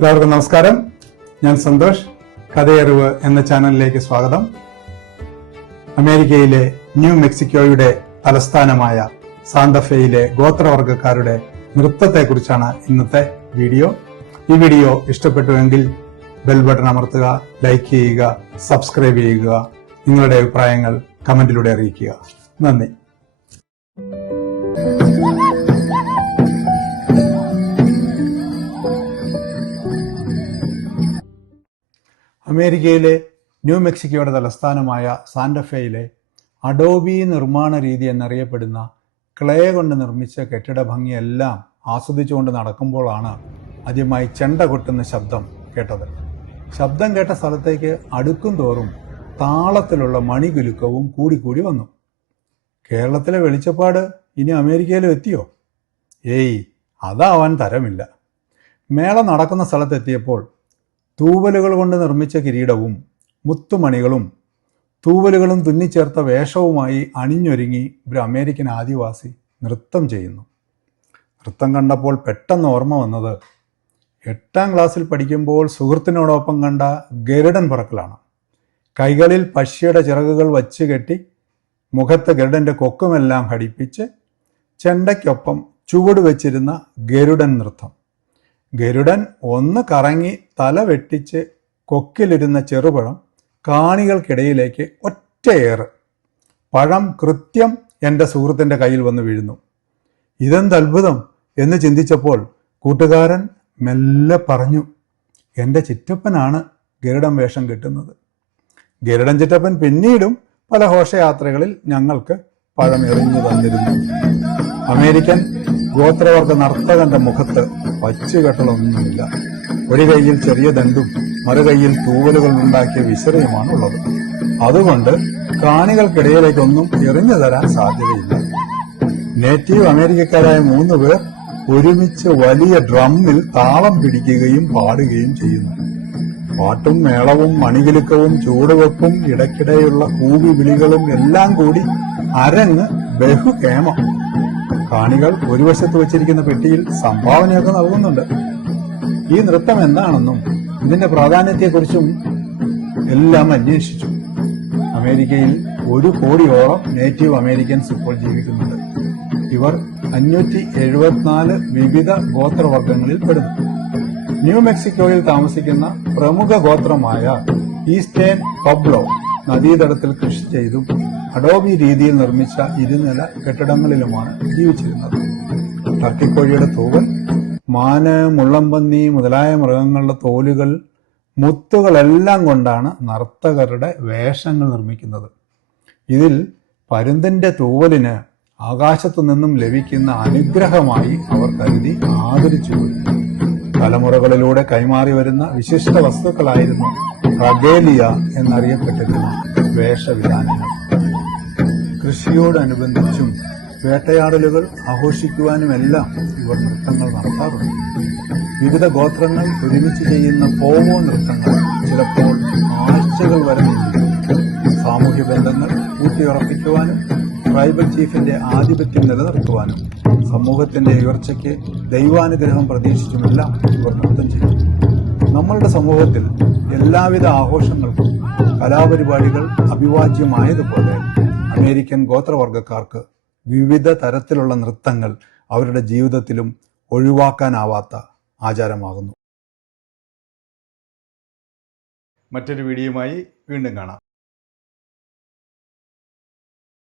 എല്ലാവർക്കും നമസ്കാരം. ഞാൻ സന്തോഷ്. കഥയറിവ് എന്ന ചാനലിലേക്ക് സ്വാഗതം. അമേരിക്കയിലെ ന്യൂ മെക്സിക്കോയുടെ തലസ്ഥാനമായ സാന്താഫേയിലെ ഗോത്രവർഗക്കാരുടെ നൃത്തത്തെക്കുറിച്ചാണ് ഇന്നത്തെ വീഡിയോ. ഈ വീഡിയോ ഇഷ്ടപ്പെട്ടുവെങ്കിൽ ബെൽ ബട്ടൺ അമർത്തുക, ലൈക്ക് ചെയ്യുക, സബ്സ്ക്രൈബ് ചെയ്യുക. നിങ്ങളുടെ അഭിപ്രായങ്ങൾ കമന്റിലൂടെ അറിയിക്കുക. നന്ദി. അമേരിക്കയിലെ ന്യൂ മെക്സിക്കോയുടെ തലസ്ഥാനമായ സാന്റഫേയിലെ അഡോബി നിർമ്മാണ രീതി എന്നറിയപ്പെടുന്ന ക്ലേ കൊണ്ട് നിർമ്മിച്ച കെട്ടിട ഭംഗിയെല്ലാം ആസ്വദിച്ചുകൊണ്ട് നടക്കുമ്പോഴാണ് ആദ്യമായി ചെണ്ട കൊട്ടുന്ന ശബ്ദം കേട്ടത്. ശബ്ദം കേട്ട സ്ഥലത്തേക്ക് അടുക്കും തോറും താളത്തിലുള്ള മണികുലുക്കവും കൂടിക്കൂടി വന്നു. കേരളത്തിലെ വെളിച്ചപ്പാട് ഇനി അമേരിക്കയിലും എത്തിയോ? ഏയ്, അതാവാൻ തരമില്ല. മേള നടക്കുന്ന സ്ഥലത്തെത്തിയപ്പോൾ തൂവലുകൾ കൊണ്ട് നിർമ്മിച്ച കിരീടവും മുത്തുമണികളും തൂവലുകളും തുന്നിച്ചേർത്ത വേഷവുമായി അണിഞ്ഞൊരുങ്ങി ഒരു അമേരിക്കൻ ആദിവാസി നൃത്തം ചെയ്യുന്നു. നൃത്തം കണ്ടപ്പോൾ പെട്ടെന്ന് ഓർമ്മ വന്നത് 8ാം ക്ലാസ്സിൽ പഠിക്കുമ്പോൾ സുഹൃത്തിനോടൊപ്പം കണ്ട ഗരുഡൻ പറക്കലാണ്. കൈകളിൽ പക്ഷിയുടെ ചിറകുകൾ വച്ച് കെട്ടി മുഖത്ത് ഗരുഡന്റെ കൊക്കുമെല്ലാം ഘടിപ്പിച്ച് ചെണ്ടയ്ക്കൊപ്പം ചുവട് വെച്ചിരുന്ന ഗരുഡൻ നൃത്തം. ഗരുഡൻ ഒന്ന് കറങ്ങി തല വെട്ടിച്ച് കൊക്കിലിരുന്ന ചെറുപഴം കാണികൾക്കിടയിലേക്ക് ഒറ്റയേറ്. പഴം കൃത്യം എൻ്റെ സുഹൃത്തിൻ്റെ കയ്യിൽ വന്ന് വീഴുന്നു. ഇതെന്തത്ഭുതം എന്ന് ചിന്തിച്ചപ്പോൾ കൂട്ടുകാരൻ മെല്ലെ പറഞ്ഞു, എൻ്റെ ചിറ്റപ്പനാണ് ഗരുഡൻ വേഷം കെട്ടുന്നത്. ഗരുഡൻ ചിറ്റപ്പൻ പിന്നീടും പല ഘോഷയാത്രകളിൽ ഞങ്ങൾക്ക് പഴം എറിഞ്ഞു തന്നിരുന്നു. അമേരിക്കൻ ഗോത്രവർഗ നർത്തകന്റെ മുഖത്ത് വച്ചുകെട്ടലൊന്നുമില്ല. ഒരു കൈയിൽ ചെറിയ ദണ്ടും മറുകൈയിൽ തൂവലുകൾ ഉണ്ടാക്കിയ വിശറയുമാണ് ഉള്ളത്. അതുകൊണ്ട് കാണികൾക്കിടയിലേക്കൊന്നും എറിഞ്ഞു തരാൻ സാധ്യതയില്ല. നേറ്റീവ് അമേരിക്കക്കാരായ 3 പേർ ഒരുമിച്ച് വലിയ ഡ്രമ്മിൽ താളം പിടിക്കുകയും പാടുകയും ചെയ്യുന്നു. പാട്ടും മേളവും മണികിലുക്കവും ചൂടുവെപ്പും ഇടയ്ക്കിടെയുള്ള കൂവി വിളികളും എല്ലാം കൂടി അരങ്ങ് ബഹുകേമം. കാണികൾ ഒരു വശത്ത് വെച്ചിരിക്കുന്ന പെട്ടിയിൽ സംഭാവനയൊക്കെ നൽകുന്നുണ്ട്. ഈ നൃത്തം എന്താണെന്നും ഇതിന്റെ പ്രാധാന്യത്തെക്കുറിച്ചും എല്ലാം അന്വേഷിച്ചു. അമേരിക്കയിൽ 1 കോടിയോളം നേറ്റീവ് അമേരിക്കൻസ് ഇപ്പോൾ ജീവിക്കുന്നുണ്ട്. ഇവർ 574 വിവിധ ഗോത്രവർഗങ്ങളിൽ പെടുന്നു. ന്യൂ മെക്സിക്കോയിൽ താമസിക്കുന്ന പ്രമുഖ ഗോത്രമായ ഈസ്റ്റേൺ പബ്ലോ നദീതടത്തിൽ കൃഷി ചെയ്തും അഡോബി രീതിയിൽ നിർമ്മിച്ച 2 നില കെട്ടിടങ്ങളിലുമാണ് ജീവിച്ചിരുന്നത്. ടർക്കിക്കോഴിയുടെ തൂവൽ, മാന്, മുള്ളംപന്നി മുതലായ മൃഗങ്ങളുടെ തോലുകൾ, മുത്തുകളെല്ലാം കൊണ്ടാണ് നർത്തകരുടെ വേഷങ്ങൾ നിർമ്മിക്കുന്നത്. ഇതിൽ പരുന്തിന്റെ തൂവലിന് ആകാശത്തു നിന്നും ലഭിക്കുന്ന അനുഗ്രഹമായി അവർ കരുതി ആദരിച്ചുപോയി. തലമുറകളിലൂടെ കൈമാറി വരുന്ന വിശിഷ്ട വസ്തുക്കളായിരുന്നു റഗേലിയ എന്നറിയപ്പെട്ടിരുന്ന വേഷവിധാനങ്ങൾ. കൃഷിയോടനുബന്ധിച്ചും വേട്ടയാടലുകൾ ആഘോഷിക്കുവാനുമെല്ലാം ഇവർ നൃത്തങ്ങൾ നടത്താറുണ്ട്. വിവിധ ഗോത്രങ്ങൾ ഒരുമിച്ച് ചെയ്യുന്ന പോവോ നൃത്തങ്ങൾ ചിലപ്പോൾ ആഴ്ചകൾ വരെ നീണ്ടും സാമൂഹ്യ ബന്ധങ്ങൾ ഊട്ടിയുറപ്പിക്കുവാനും ട്രൈബൽ ചീഫിന്റെ ആധിപത്യം നിലനിർത്തുവാനും സമൂഹത്തിന്റെ ഉയർച്ചയ്ക്ക് ദൈവാനുഗ്രഹം പ്രതീക്ഷിച്ചുമെല്ലാം ഇവർ നൃത്തം ചെയ്യും. നമ്മളുടെ സമൂഹത്തിൽ എല്ലാവിധ ആഘോഷങ്ങൾക്കും കലാപരിപാടികൾ അഭിവാജ്യമായതുപോലെ അമേരിക്കൻ ഗോത്രവർഗക്കാർക്ക് വിവിധ തരത്തിലുള്ള നൃത്തങ്ങൾ അവരുടെ ജീവിതത്തിലും ഒഴിവാക്കാനാവാത്ത ആചാരമാകുന്നു. മറ്റൊരു വീഡിയോയുമായി വീണ്ടും കാണാം.